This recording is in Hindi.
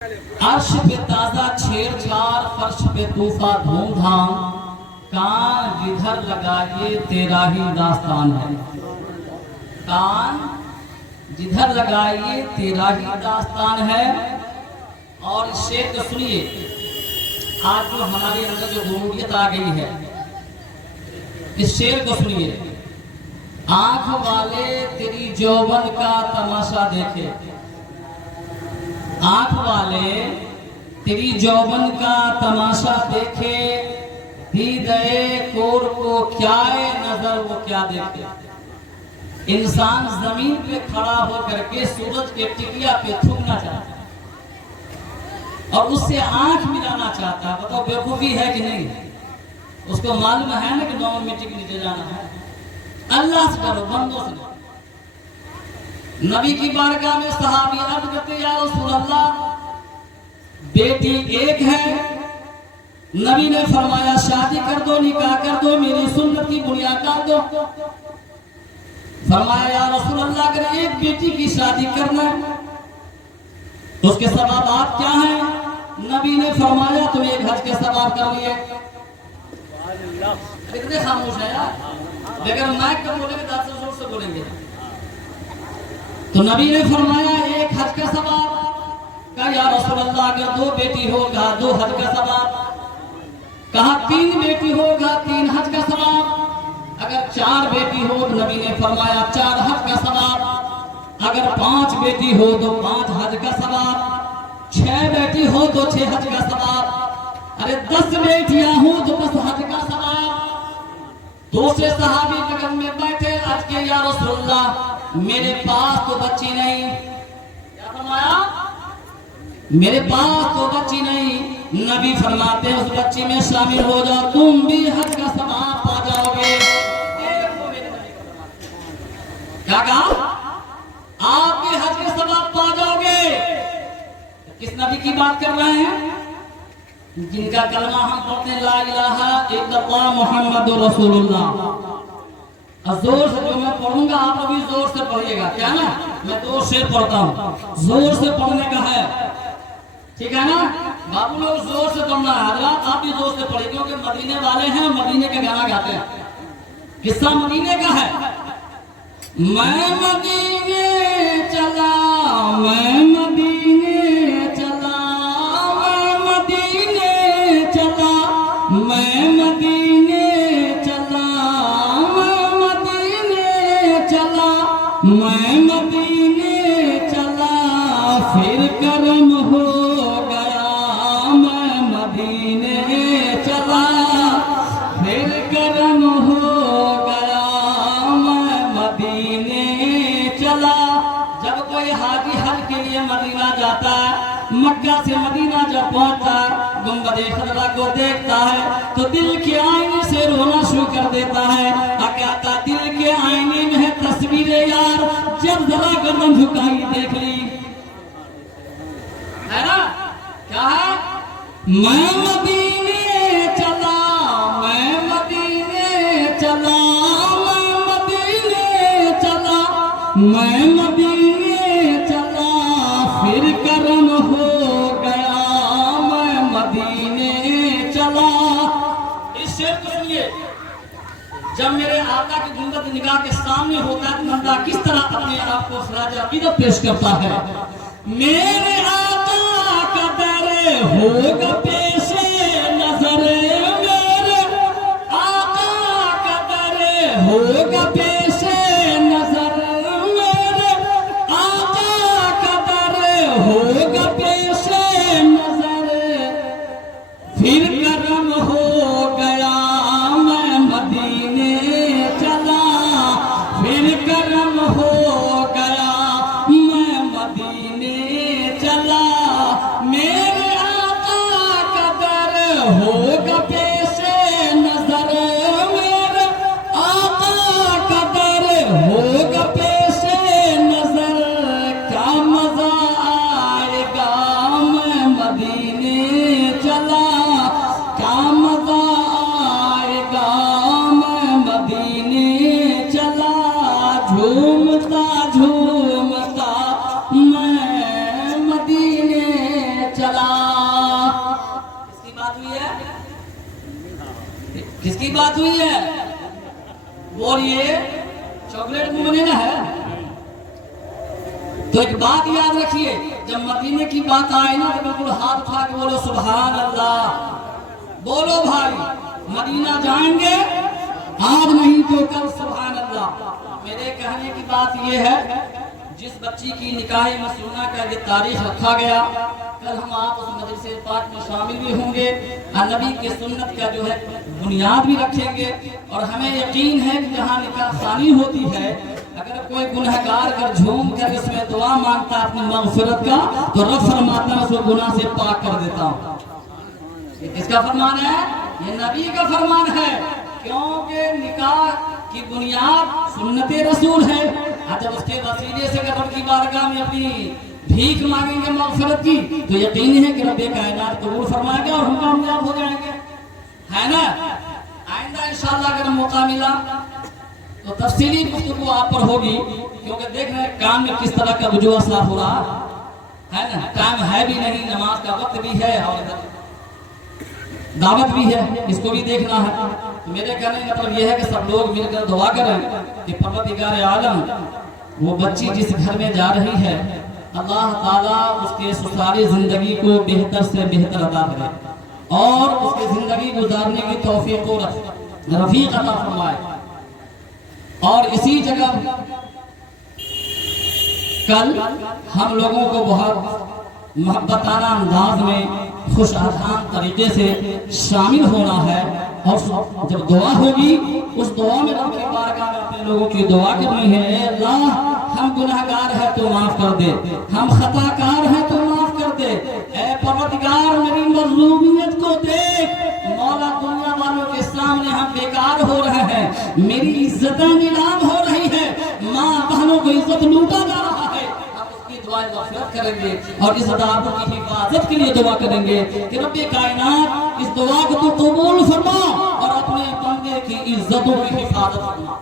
अर्श पे ताजा छेड़छाड़, फर्श पे तूफा धूमधाम, कान जिधर लगाइए तेरा ही दास्तान है। कान जिधर लगाइए तेरा ही दास्तान है। और शेर को सुनिए, आज जो हमारे अंदर जो गुरूरियत आ गई है, इस शेर को सुनिए। आंख वाले तेरी जौवन का तमाशा देखे, आंख वाले तेरी जौवन का तमाशा देखे, दीदे कोर को क्या नजर वो क्या देखे। इंसान जमीन पे खड़ा होकर के सूरज के टिकिया पे थूकना चाहता है और उससे आंख मिलाना चाहता है। बताओ बेवकूफी है कि नहीं? उसको मालूम है ना कि 9 मिनट के नीचे जाना है। अल्लाह से डरो, बंदों से डरो। नबी की बारगाह में सहाबी अर्ज करते, या रसूल अल्लाह, बेटी एक है। नबी ने फरमाया शादी कर दो, निकाह कर दो, मेरी सुन्नत की बुनियाद डाल दो। फरमाया या रसूल अल्लाह, अगर एक बेटी की शादी करना है तो उसके सवाब आप क्या हैं? नबी ने फरमाया तुम एक हज के सवाब कर लिए। कितने खामोश है यार, लेकिन माइक पर बोलेंगे तो आपसे जोर से बोलेंगे। तो नबी ने फरमाया एक हज का सवाब। कहा या रसूल अल्लाह, अगर 2 बेटी होगा 2 हज का सवाब। कहा 3 बेटी होगा 3 हज का सवाब। अगर 4 बेटी हो तो नबी ने फरमाया 4 हज का सवाब। अगर 5 बेटी हो तो 5 हज का सवाब। 6 बेटी हो तो 6 हज का सवाब। अरे 10 बेटियां हो तो 10 हज का सवाब। दूसरे सहाबी बगल में बैठे, आज के या रसूल अल्लाह, मेरे पास तो बच्ची नहीं। क्या फरमाया? मेरे पास तो बच्ची नहीं। नबी फरमाते उस बच्ची में शामिल हो जाओ, तुम भी हज का सवाब पा जाओगे। देखो मेरे नबी का फरमान, क्या कहा? आप भी हज का सवाब पा जाओगे। किस नबी की बात कर रहे हैं? जिनका कलमा हम पढ़ते हैं, ला इलाहा इल्लल्लाह मुहम्मदुर रसूलुल्लाह। जोर से जो मैं पढ़ूंगा आप अभी जोर से पढ़िएगा, क्या ना? मैं 2 शेर पढ़ता हूँ, जोर से पढ़ने का है, ठीक है ना? बाबू लोग जोर से पढ़ना है, हजरात आप भी जोर से पढ़िए, क्योंकि मदीने वाले हैं, मदीने के गाना गाते हैं। किस्सा मदीने का है। मैं मदीने चला, मैं मदीने चला, मैं मदीने चला, मैं मदीने चला, मैं मदीने चला, फिर करम हो गया। मैं मदीने चला, फिर करम हो गया। मैं मदीने चला। जब कोई हाजी हज के लिए मदीना जाता है, मक्का से मदीना जब पहुंचता है, गुंबद खजरा को देखता है तो दिल के आईने से रोना शुरू कर देता है। कहता दिल के आईने में है तस्वीरें यार, जब जरा गर्दन झुकाई देख ली, है ना? क्या है? मैं मदीने चला, मैं मदीने चला, मैं मदीने चला, मैं मदीने चला, फिर करम हो गया। मैं मदीने चला। इस शेर को सुनिए। जब मेरे आका की गुंबद निगाह के सामने होता है, बंदा किस तरह अपने आप को खराज अकीदत पेश करता है। मेरे आका का दर होगा पेशे नजर, मेरे आका का दर होगा पेशे नजर, मेरे आका का दर होगा पेशे नजर, फिर करम हो गया। मैं मदीने चला, फिर करम हो गया। मैं मदीने चला, मेरे आका चला। किसकी बात हुई है? किसकी बात हुई है? बोलिए। चॉकलेट मुंह में है। तो एक बात याद रखिए, जब मदीने की बात आए ना तो बिल्कुल हाथ उठा के बोलो सुभान अल्लाह। बोलो भाई, मदीना जाएंगे आज नहीं तो कल, सुभान अल्लाह। मेरे कहने की बात यह है, जिस बच्ची की निकाह मसनूना का ये तारीख रखा गया, कल हम आप उस मजलिस पाक में शामिल भी होंगे और नबी की सुन्नत का जो है बुनियाद भी रखेंगे। और हमें यकीन है कि जहाँ निकाह खानी होती है, अगर कोई गुनहगार कर झूम कर इसमें दुआ मांगता अपनी मग़फ़िरत का, तो रब फरमाता है उसको गुनाह से पाक कर देता हूँ। ये किसका फरमान है? ये नबी का फरमान है, क्योंकि निकाह की बुनियाद सुन्नत रसूल है। और जब उसके वसीले से रब की बारगाह में अपनी भीख मांगेंगे मग़फ़िरत की, तो यकीन है कि रब कायनात कबूल फरमाएगा और हम कामयाब हो जाएंगे, है ना। आइंदा इंशाअल्लाह अगर मौका मिला तो तफसीली गुफ्तगू आप पर होगी, क्योंकि देख रहे हैं काम में किस तरह का वजूह साफ हो रहा है ना। टाइम है भी नहीं, नमाज का वक्त भी है और दावत भी है, इसको भी देखना है। तो मेरे कहने का मतलब यह है कि सब लोग मिलकर दुआ करें कि परवरदिगार आलम वो बच्ची जिस घर में जा रही है, अल्लाह ताला उसके ससुराली जिंदगी को बेहतर से बेहतर अता करे और उसकी जिंदगी गुजारने की तौफीक को रफीक अता फरमाए। और इसी जगह कल हम लोगों को बहुत मोहब्बताना अंदाज में खुश आसान तरीके से शामिल होना है। और जब दुआ होगी उस दुआ में रब की बारगाह में अपने लोगों की दुआ करनी है, अल्लाह हम गुनहगार हैं तो माफ कर दे, हम खताकार हैं तो माफ कर दे, ऐ परवरदिगार मेरी मज़लूमियत को देख, मौला दुनिया वालों के सामने हम बेकार हो रहे हैं, मेरी इज्जतें नीलाम हो रही है, माँ बहनों को इज्जत लूटा जा रहा है। हम उसकी दुआ मग़फ़िरत करेंगे और इस अदाबों की हिफाजत के लिए दुआ करेंगे कि रब्बे कायनात इस दुआ को तू कबूल फरमा और अपने बंदे की इज्जतों की हिफाजत फरमा।